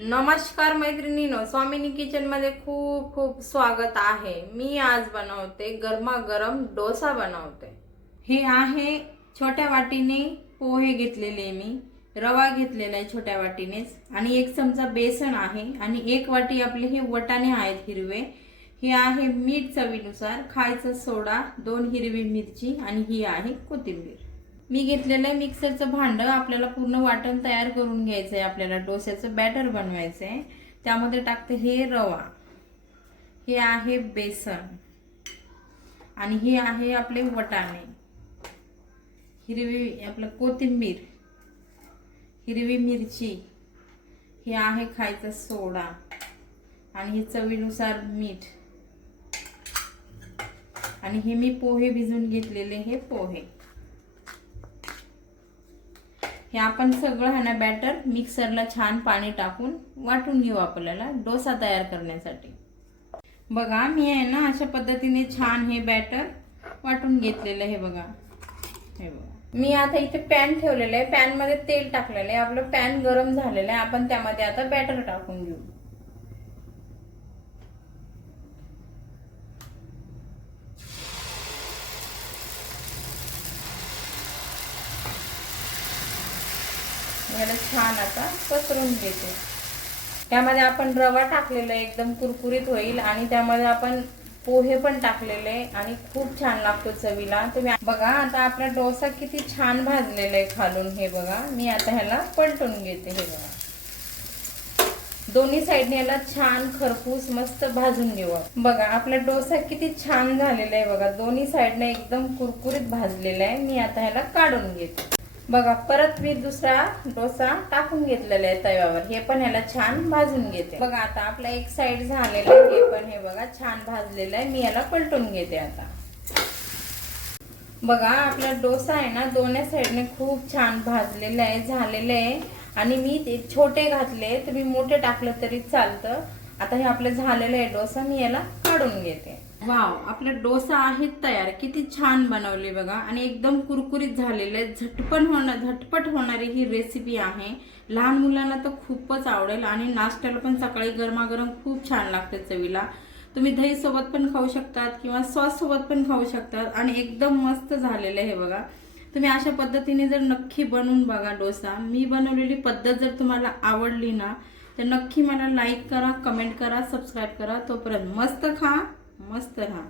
नमस्कार मैत्रिणींनो, स्वामिनी किचन मध्ये खूप खूप स्वागत आहे। मी आज बनवते गरमागरम डोसा बनवते। हे आहे छोट्या वाटीने पोहे घेतलेले, मी रवा घेतलेला आहे छोट्या वाटीनेच, आणि 1 चमचा बेसन आहे, आणि 1 वाटी आपले हे वटाणे आहेत हिरवे, हे आहे मीठ चवीनुसार, खायचा सोडा, 2 हिरवी मिरची, आणि ही आहे कोथिंबीर। मी घेतलेलं आहे मिक्सरचं भांड। आपल्याला पूर्ण वाटण तयार करून घ्यायचं आहे। आपल्याला डोस्याचं बॅटर बनवायचं आहे। त्यामध्ये टाकते हे रवा, हे आहे बेसन, आणि हे आहे आपले वटाणे, हिरवी आपलं कोथिंबीर, हिरवी मिरची, हे आहे खायचा सोडा, आणि हे चवीनुसार मीठ, आणि हे मी पोहे भिजवून घेतलेले हे पोहे। हे आपण सगळं है ना बॅटर मिक्सरला छान पाणी टाकून वाटून घेऊ आपल्याला डोसा तयार करण्यासाठी। बघा मी आहे ना अशा पद्धतीने छान हे बॅटर वाटून घेतलेलं आहे। बघा हे बघा, मी आता इथे पॅन ठेवलेलं आहे, पॅन मध्ये तेल टाकलेलं आहे, आपलं पॅन गरम झालेलं आहे। आपण त्यामध्ये आता बॅटर टाकून घेऊ। याला छान आता पसरून घेते। त्यामध्ये आपण रवा टाकलेला आहे, एकदम कुरकुरीत होईल, आणि त्यामध्ये आपण पोहे पण टाकलेले आणि खूप छान लागतो चवीला। तुम्ही बघा आता आपला डोसा किती छान भाजलेला आहे खालून। हे बघा मी आता ह्याला पलटून घेते। हे बघा दोन्ही साइडने याला छान खरपूस मस्त भाजून घेऊ। बघा आपला डोसा किती छान झालेला आहे। बघा दोन्ही साइडने एकदम कुरकुरीत भाजलेला आहे। मी आता ह्याला काढून घेते। बघा परत मी दुसरा डोसा टाकून घेतलेला आहे तव्यावर, हे पण ह्याला छान भाजून घेते। बघा आता आपला एक साइड झालेला आहे, हे पण हे बघा छान भाजलेलं आहे। मी याला पलटून घेते आता। बघा आपला डोसा आहे ना दोन्ही साइडने खूप छान भाजलेला आहे, झालेलं आहे, आणि मी ते छोटे घातले, तुम्ही मोठे टाकलं तरी चालतं। आता हे आपलं झालेलं आहे डोसा, मी याला काढून घेते। वाव, आपला डोसा आहे तयार। किती छान बनवले बघा, आणि एकदम कुरकुरीत झालेले, झटपट होणारी ही रेसिपी आहे। लहान मुलांना तर खूपच आवडेल, आणि नाश्त्याला पण सकाळी गरमागरम खूप छान लागते चवीला। तुम्ही दही सोबत पण खाऊ शकतात किंवा सॉस सोबत पण खाऊ शकतात, आणि एकदम मस्त झालेलं आहे बघा। तुम्ही अशा पद्धतीने जर नक्की बनवून बघा डोसा। मी बनवलेली पद्धत जर तुम्हाला आवडली ना तर नक्की मला लाईक करा, कमेंट करा, सबस्क्राईब करा। तोपर्यंत मस्त खा, मस्त राहा।